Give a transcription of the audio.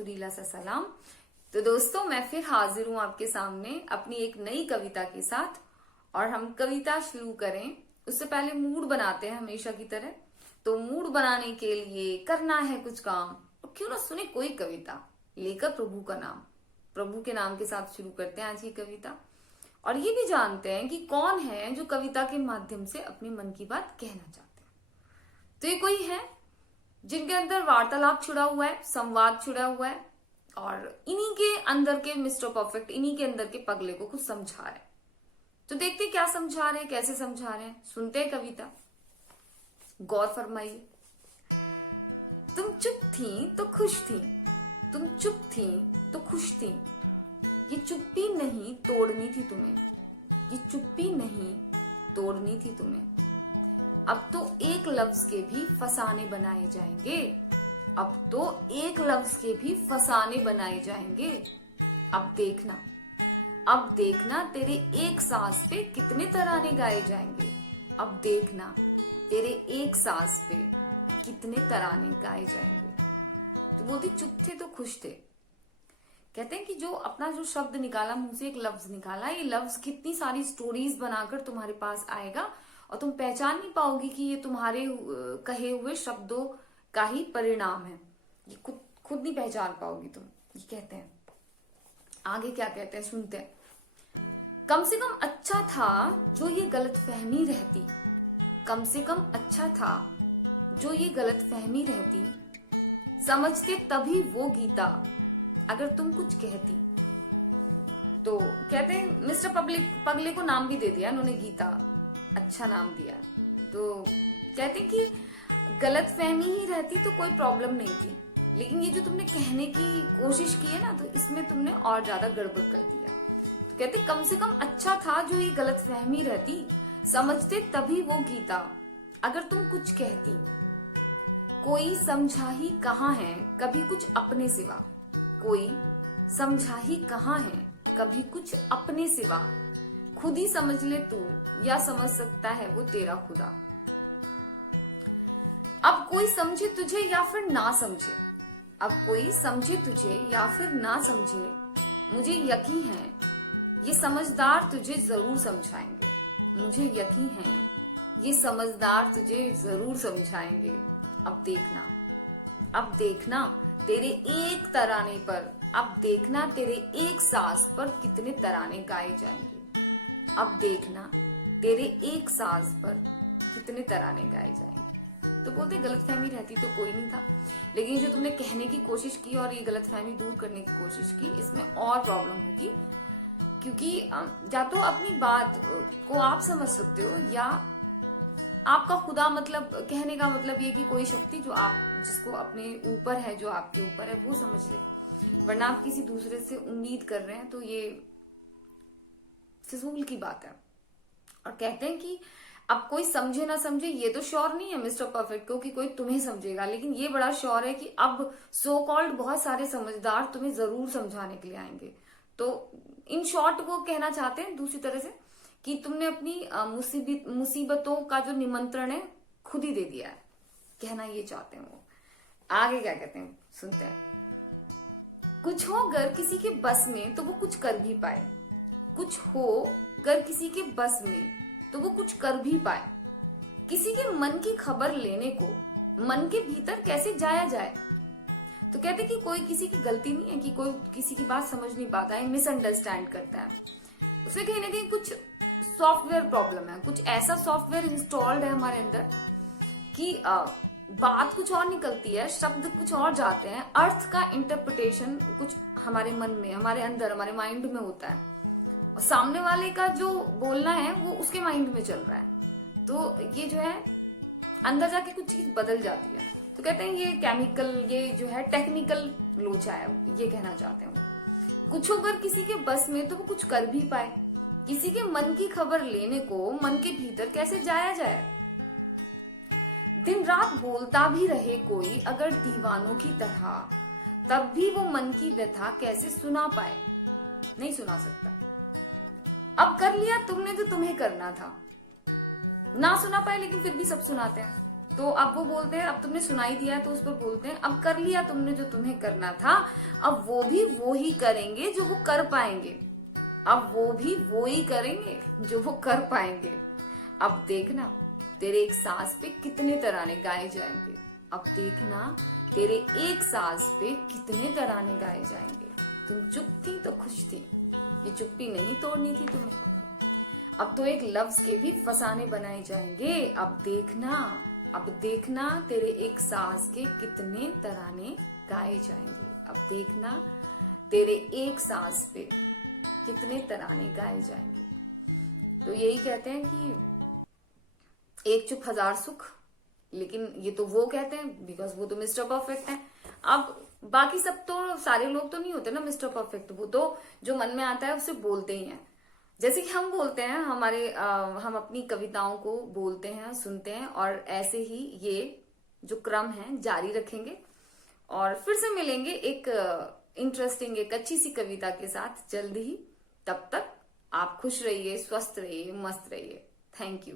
सुरीला सा सलाम। तो दोस्तों, मैं फिर हाजिर हूं आपके सामने अपनी एक नई कविता के साथ। और हम कविता शुरू करें उससे पहले मूड बनाते हैं हमेशा की तरह। तो मूड बनाने के लिए करना है कुछ काम, और क्यों ना सुने कोई कविता लेकर प्रभु का नाम। प्रभु के नाम के साथ शुरू करते हैं आज की कविता, और ये भी जानते हैं कि कौन है जो कविता के माध्यम से अपने मन की बात कहना चाहते हैं। तो ये कोई है जिनके अंदर वार्तालाप छुड़ा हुआ है, संवाद छुड़ा हुआ है, और इन्हीं के अंदर के मिस्टर परफेक्ट, इन्हीं के अंदर के पगले को कुछ समझा रहे हैं। तो देखते क्या समझा रहे हैं, कैसे समझा रहे हैं, सुनते हैं कविता, गौर फरमाइए। तुम चुप थी तो खुश थी, तुम चुप थी तो खुश थी। ये चुप्पी नहीं तोड़नी थी तुम्हें, ये चुप्पी नहीं तोड़नी थी तुम्हें। अब तो एक लफ्ज के भी फसाने बनाए जाएंगे, अब तो एक लफ्ज के भी फसाने बनाए जाएंगे। अब देखना, अब देखना तेरे एक सांस पे कितने तराने गाए जाएंगे। अब देखना तेरे एक सांस पे कितने तराने गाए जाएंगे। तो बोलती चुप थे तो खुश थे। कहते हैं कि जो अपना जो शब्द निकाला, मुंह से एक लफ्ज निकाला, ये लफ्ज कितनी सारी स्टोरीज बनाकर तुम्हारे पास आएगा, और तुम पहचान नहीं पाओगी कि ये तुम्हारे कहे हुए शब्दों का ही परिणाम है। ये खुद नहीं पहचान पाओगी तुम। ये कहते हैं, आगे क्या कहते हैं सुनते हैं। कम से कम अच्छा था जो ये गलतफहमी रहती, कम से कम अच्छा था जो ये गलतफहमी रहती। समझते तभी वो गीता अगर तुम कुछ कहती। तो कहते हैं मिस्टर पगले को नाम भी दे दिया उन्होंने, गीता, अच्छा नाम दिया। तो कहते हैं कि गलतफहमी ही रहती तो कोई प्रॉब्लम नहीं थी, लेकिन ये जो तुमने कहने की कोशिश की है ना, तो इसमें तुमने और ज्यादा गड़बड़ कर दिया। तो कहते कम से कम अच्छा था जो ये गलतफहमी रहती, समझते तभी वो गीता अगर तुम कुछ कहती। कोई समझा ही कहाँ है कभी कुछ अपने सिवा, कोई समझा ही कहाँ है कभी कुछ अपने सिवा। खुद ही समझ ले तू या समझ सकता है वो तेरा खुदा। अब कोई समझे तुझे या फिर ना समझे, अब कोई समझे तुझे या फिर ना समझे, मुझे यकीन है ये समझदार तुझे जरूर समझाएंगे, मुझे यकीन है ये समझदार तुझे जरूर समझाएंगे। अब देखना, अब देखना तेरे एक तराने पर, अब देखना तेरे एक सांस पर कितने तराने गाए जाएंगे। अब देखना तेरे एक सांस पर कितने तराने गाए जाएंगे। तो बोलते गलतफहमी रहती तो कोई नहीं था, लेकिन जो तुमने कहने की कोशिश की और ये गलतफहमी दूर करने की कोशिश की, इसमें और प्रॉब्लम होगी। क्योंकि या तो अपनी बात को आप समझ सकते हो, या आपका खुदा मतलब कहने का मतलब ये कि कोई शक्ति जो आप जिसको अपने ऊपर है, जो आपके ऊपर है, वो समझ ले, वरना आप किसी दूसरे से उम्मीद कर रहे हैं तो ये फिजूल की बात है। और कहते हैं कि अब कोई समझे ना समझे ये तो श्योर नहीं है मिस्टर परफेक्ट को कि कोई तुम्हें समझेगा, लेकिन ये बड़ा श्योर है कि अब सो कॉल्ड बहुत सारे समझदार तुम्हें जरूर समझाने के लिए आएंगे। तो इन शॉर्ट वो कहना चाहते हैं दूसरी तरह से कि तुमने अपनी मुसीबतों का जो निमंत्रण है खुद ही दे दिया है, कहना ये चाहते हैं वो। आगे क्या कहते हैं सुनते हैं। कुछ हो अगर किसी के बस में तो वो कुछ कर भी पाए, कुछ हो अगर किसी के बस में तो वो कुछ कर भी पाए। किसी के मन की खबर लेने को मन के भीतर कैसे जाया जाए। तो कहते कि कोई किसी की गलती नहीं है कि कोई किसी की बात समझ नहीं पाता है, मिसअंडरस्टैंड करता है। उसे कहीं ना कहीं कुछ सॉफ्टवेयर प्रॉब्लम है, कुछ ऐसा सॉफ्टवेयर इंस्टॉल्ड है हमारे अंदर कि बात कुछ और निकलती है, शब्द कुछ और जाते हैं, अर्थ का इंटरप्रिटेशन कुछ हमारे मन में, हमारे अंदर, हमारे माइंड में होता है, और सामने वाले का जो बोलना है वो उसके माइंड में चल रहा है। तो ये जो है अंदर जाके कुछ चीज बदल जाती है। तो कहते हैं ये केमिकल, ये जो है टेक्निकल लोचा है, ये कहना चाहते हैं वो। कुछ अगर किसी के बस में तो वो कुछ कर भी पाए। किसी के मन की खबर लेने को मन के भीतर कैसे जाया जाए। दिन रात बोलता भी रहे कोई अगर दीवानों की तरह, तब भी वो मन की व्यथा कैसे सुना पाए, नहीं सुना सकता। अब कर लिया तुमने जो तुम्हें करना था, ना सुना पाए लेकिन फिर भी सब सुनाते हैं। तो अब वो बोलते हैं, अब तुमने सुनाई दिया है तो उस पर बोलते हैं अब कर लिया तुमने जो तुम्हें करना था, अब वो भी वो ही करेंगे जो वो कर पाएंगे, अब वो भी वो ही करेंगे जो वो कर पाएंगे। अब देखना तेरे एक सांस पे कितने तराने गाए जाएंगे, अब देखना तेरे एक सांस पे कितने तराने गाए जाएंगे। तुम चुप थी तो खुश थी, ये चुप्पी नहीं तोड़नी थी तुम्हें। अब तो एक लफ्ज के भी फसाने बनाए जाएंगे, अब देखना तेरे एक सांस के कितने तराने गाए जाएंगे, अब देखना तेरे एक सांस पे कितने तराने गाए जाएंगे। तो यही कहते हैं कि एक चुप हजार सुख, लेकिन ये तो वो कहते हैं बिकॉज वो तो मिस्टर परफेक्ट है। अब बाकी सब तो सारे लोग तो नहीं होते ना मिस्टर परफेक्ट, वो तो जो मन में आता है उसे बोलते ही हैं। जैसे कि हम बोलते हैं, हम अपनी कविताओं को बोलते हैं, सुनते हैं, और ऐसे ही ये जो क्रम है जारी रखेंगे और फिर से मिलेंगे एक इंटरेस्टिंग, एक अच्छी सी कविता के साथ जल्द ही। तब तक आप खुश रहिए, स्वस्थ रहिए, मस्त रहिए। Thank you.